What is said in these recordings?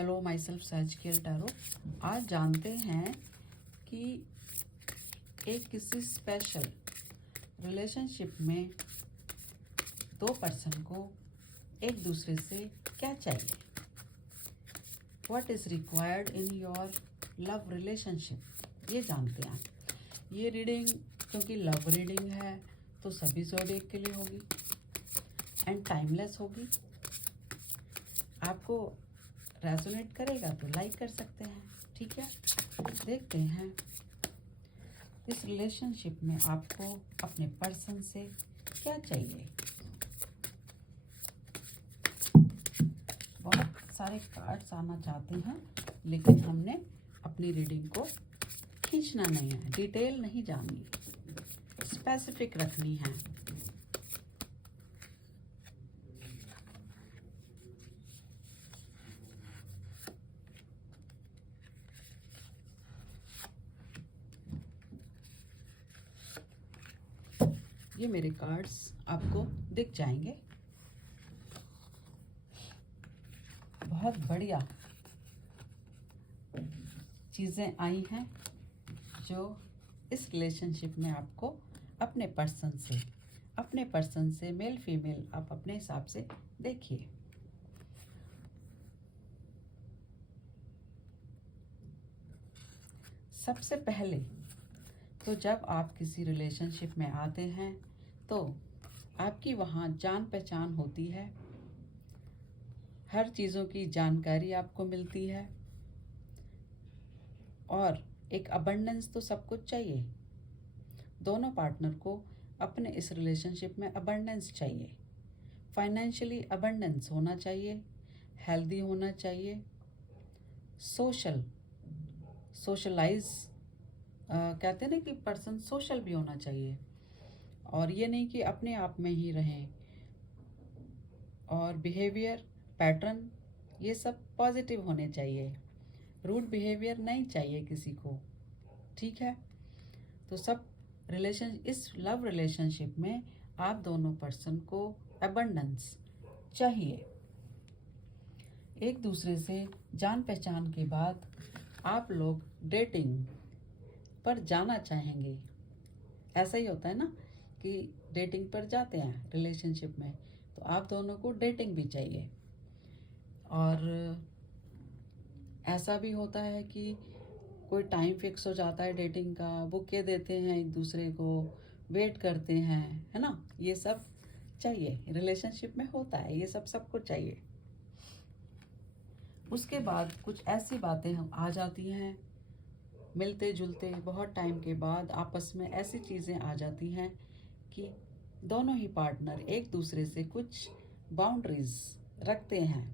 Hello, myself साजिकल tarot. आज जानते हैं कि एक किसी स्पेशल रिलेशनशिप में दो पर्सन को एक दूसरे से क्या चाहिए। What is required in your love relationship, ये जानते हैं। ये रीडिंग क्योंकि लव रीडिंग है तो सभी ज़ोडिएक के लिए होगी एंड टाइमलेस होगी। आपको रेजोनेट करेगा तो लाइक कर सकते हैं, ठीक है। देखते हैं इस रिलेशनशिप में आपको अपने पर्सन से क्या चाहिए। बहुत सारे कार्ड्स आना चाहते हैं लेकिन हमने अपनी रीडिंग को खींचना नहीं है, डिटेल नहीं जाननी, स्पेसिफिक रखनी है। ये मेरे कार्ड्स आपको दिख जाएंगे। बहुत बढ़िया चीज़ें आई हैं जो इस रिलेशनशिप में आपको अपने पर्सन से मेल फीमेल आप अपने हिसाब से देखिए। सबसे पहले तो जब आप किसी रिलेशनशिप में आते हैं तो आपकी वहाँ जान पहचान होती है, हर चीज़ों की जानकारी आपको मिलती है और एक अबंडेंस तो सब कुछ चाहिए। दोनों पार्टनर को अपने इस रिलेशनशिप में अबंडेंस चाहिए। फाइनेंशियली अबंडेंस होना चाहिए, हेल्दी होना चाहिए, सोशलाइज कहते हैं ना कि पर्सन सोशल भी होना चाहिए और ये नहीं कि अपने आप में ही रहें। और बिहेवियर पैटर्न ये सब पॉजिटिव होने चाहिए, रूड बिहेवियर नहीं चाहिए किसी को, ठीक है। तो सब इस लव रिलेशनशिप में आप दोनों पर्सन को अबंडेंस चाहिए। एक दूसरे से जान पहचान के बाद आप लोग डेटिंग पर जाना चाहेंगे। ऐसा ही होता है ना कि डेटिंग पर जाते हैं रिलेशनशिप में, तो आप दोनों को डेटिंग भी चाहिए। और ऐसा भी होता है कि कोई टाइम फिक्स हो जाता है डेटिंग का, बुके देते हैं एक दूसरे को, वेट करते हैं, है ना। ये सब चाहिए, रिलेशनशिप में होता है ये सबको चाहिए। उसके बाद कुछ ऐसी बातें हम आ जाती हैं, मिलते जुलते बहुत टाइम के बाद आपस में ऐसी चीज़ें आ जाती हैं कि दोनों ही पार्टनर एक दूसरे से कुछ बाउंड्रीज रखते हैं।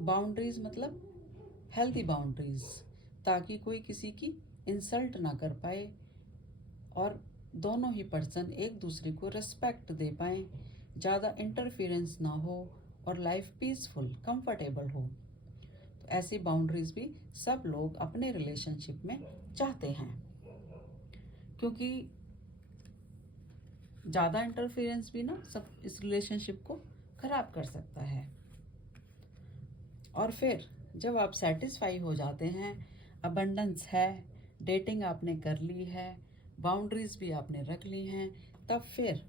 बाउंड्रीज मतलब हेल्दी बाउंड्रीज, ताकि कोई किसी की इंसल्ट ना कर पाए और दोनों ही पर्सन एक दूसरे को रिस्पेक्ट दे पाए, ज़्यादा इंटरफेरेंस ना हो और लाइफ पीसफुल कंफर्टेबल हो। तो ऐसी बाउंड्रीज भी सब लोग अपने रिलेशनशिप में चाहते हैं, क्योंकि ज़्यादा इंटरफेरेंस भी ना सब इस रिलेशनशिप को ख़राब कर सकता है। और फिर जब आप सेटिस्फाई हो जाते हैं, अबंडेंस है, डेटिंग आपने कर ली है, बाउंड्रीज भी आपने रख ली हैं, तब फिर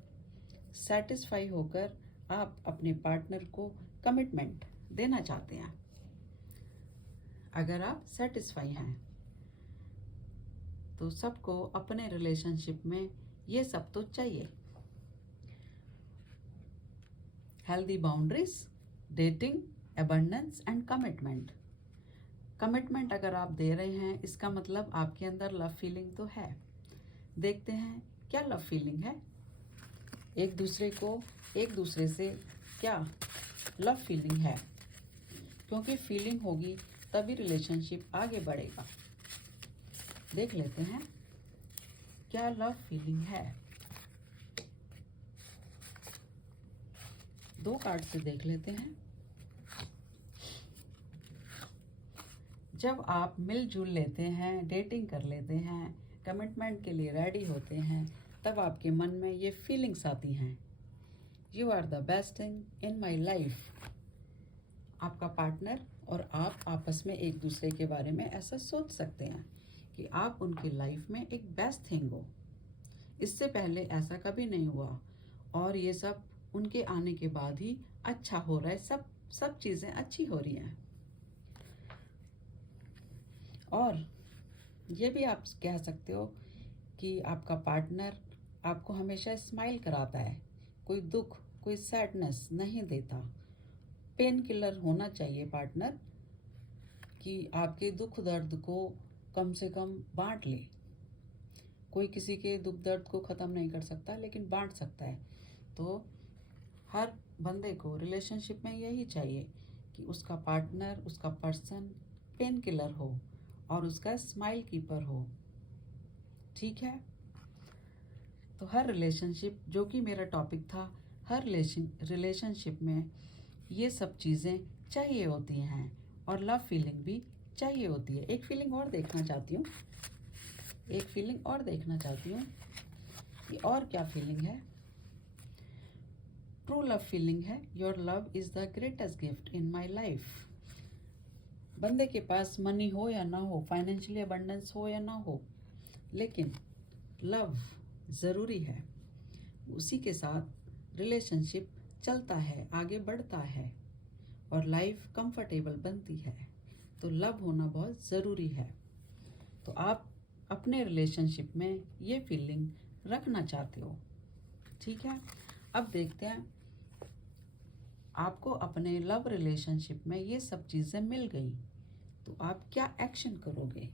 सेटिस्फाई होकर आप अपने पार्टनर को कमिटमेंट देना चाहते हैं। अगर आप सेटिस्फाई हैं तो सबको अपने रिलेशनशिप में ये सब तो चाहिए। Healthy boundaries, dating, abundance and commitment. Commitment अगर आप दे रहे हैं इसका मतलब आपके अंदर लव फीलिंग तो है। देखते हैं क्या लव फीलिंग है, एक दूसरे से क्या लव फीलिंग है, क्योंकि फीलिंग होगी तभी रिलेशनशिप आगे बढ़ेगा। देख लेते हैं क्या लव फीलिंग है। 2 कार्ड से देख लेते हैं। जब आप मिलजुल लेते हैं, डेटिंग कर लेते हैं, कमिटमेंट के लिए रेडी होते हैं, तब आपके मन में ये फीलिंग्स आती हैं, you are the best thing in my life. आपका पार्टनर और आप आपस में एक दूसरे के बारे में ऐसा सोच सकते हैं कि आप उनकी लाइफ में एक बेस्ट थिंग हो। इससे पहले ऐसा कभी नहीं हुआ और ये सब उनके आने के बाद ही अच्छा हो रहा है, सब चीज़ें अच्छी हो रही हैं। और ये भी आप कह सकते हो कि आपका पार्टनर आपको हमेशा स्माइल कराता है, कोई दुख कोई सैडनेस नहीं देता। पेन किलर होना चाहिए पार्टनर कि आपके दुख दर्द को कम से कम बांट ले। कोई किसी के दुख दर्द को ख़त्म नहीं कर सकता लेकिन बांट सकता है। तो हर बंदे को रिलेशनशिप में यही चाहिए कि उसका पार्टनर उसका पर्सन पेन किलर हो और उसका स्माइल कीपर हो। ठीक है, तो हर रिलेशनशिप, जो कि मेरा टॉपिक था, हर रिलेशनशिप में ये सब चीज़ें चाहिए होती हैं और लव फीलिंग भी चाहिए होती है। एक फीलिंग और देखना चाहती हूँ कि और क्या फीलिंग है। ट्रू लव फीलिंग है, your love is the greatest gift in my life. बंदे के पास मनी हो या ना हो, फाइनेंशियली अबंडेंस हो या ना हो, लेकिन लव ज़रूरी है। उसी के साथ रिलेशनशिप चलता है, आगे बढ़ता है और लाइफ कंफर्टेबल बनती है। तो लव होना बहुत ज़रूरी है। तो आप अपने रिलेशनशिप में ये फीलिंग रखना चाहते हो। ठीक है, अब देखते हैं आपको अपने लव रिलेशनशिप में ये सब चीज़ें मिल गई तो आप क्या एक्शन करोगे,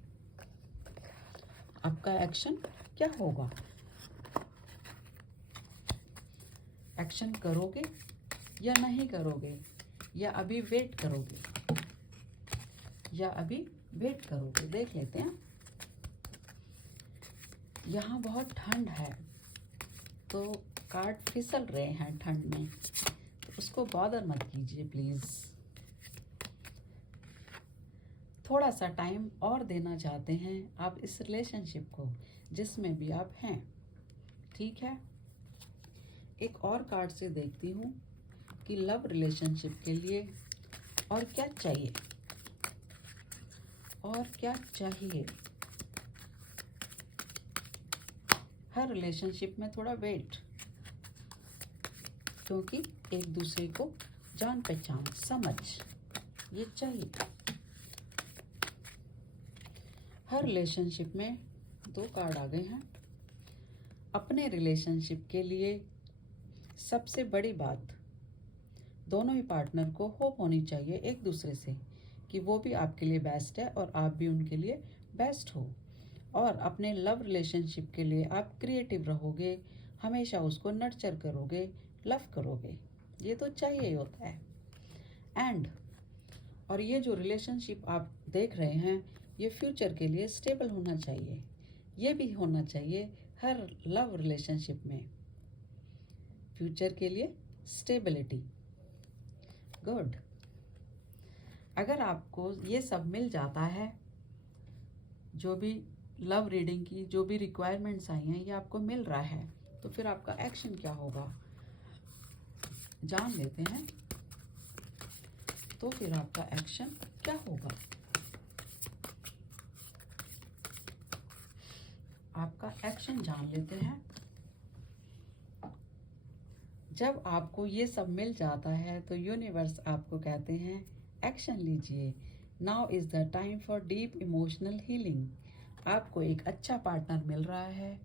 आपका एक्शन क्या होगा। एक्शन करोगे या नहीं करोगे, या अभी वेट करोगे, देख लेते हैं। यहाँ बहुत ठंड है तो कार्ड फिसल रहे हैं ठंड में, तो उसको बॉदर मत कीजिए प्लीज़। थोड़ा सा टाइम और देना चाहते हैं आप इस रिलेशनशिप को जिसमें भी आप हैं। ठीक है, एक और कार्ड से देखती हूँ कि लव रिलेशनशिप के लिए और क्या चाहिए, हर रिलेशनशिप में थोड़ा वेट, क्योंकि एक दूसरे को जान पहचान समझ ये चाहिए। हर रिलेशनशिप में 2 कार्ड आ गए हैं। अपने रिलेशनशिप के लिए सबसे बड़ी बात, दोनों ही पार्टनर को होप होनी चाहिए एक दूसरे से कि वो भी आपके लिए बेस्ट है और आप भी उनके लिए बेस्ट हो। और अपने लव रिलेशनशिप के लिए आप क्रिएटिव रहोगे, हमेशा उसको नर्चर करोगे, लव करोगे, ये तो चाहिए ही होता है। और ये जो रिलेशनशिप आप देख रहे हैं ये फ्यूचर के लिए स्टेबल होना चाहिए। ये भी होना चाहिए हर लव रिलेशनशिप में, फ्यूचर के लिए स्टेबिलिटी। गुड, अगर आपको ये सब मिल जाता है, जो भी लव रीडिंग की जो भी रिक्वायरमेंट्स आई हैं ये आपको मिल रहा है, तो फिर आपका एक्शन क्या होगा जान लेते हैं। तो फिर आपका एक्शन क्या होगा, आपका एक्शन जान लेते हैं। जब आपको ये सब मिल जाता है तो यूनिवर्स आपको कहते हैं एक्शन लीजिए, now is the time for deep emotional healing. आपको एक अच्छा पार्टनर मिल रहा है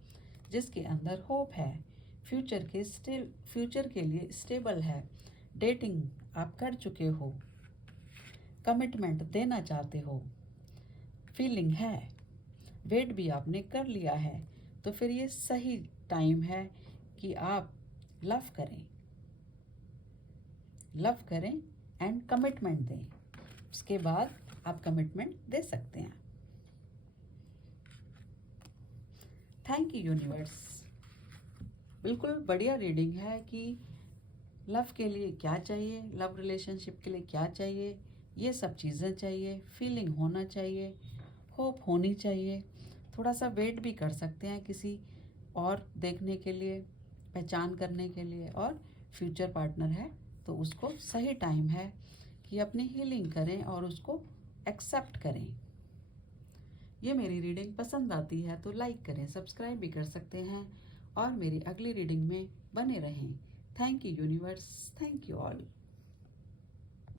जिसके अंदर होप है, फ्यूचर के लिए स्टेबल है, डेटिंग आप कर चुके हो, कमिटमेंट देना चाहते हो, फीलिंग है, वेट भी आपने कर लिया है, तो फिर ये सही टाइम है कि आप लव करें एंड कमिटमेंट दें। उसके बाद आप कमिटमेंट दे सकते हैं। थैंक यू यूनिवर्स, बिल्कुल बढ़िया रीडिंग है कि लव के लिए क्या चाहिए, लव रिलेशनशिप के लिए क्या चाहिए, ये सब चीज़ें चाहिए, फीलिंग होना चाहिए, होप होनी चाहिए, थोड़ा सा वेट भी कर सकते हैं किसी और देखने के लिए, पहचान करने के लिए, और फ्यूचर पार्टनर है तो उसको सही टाइम है कि अपनी हीलिंग करें और उसको एक्सेप्ट करें। ये मेरी रीडिंग पसंद आती है तो लाइक करें, सब्सक्राइब भी कर सकते हैं और मेरी अगली रीडिंग में बने रहें। Thank you universe, thank you all.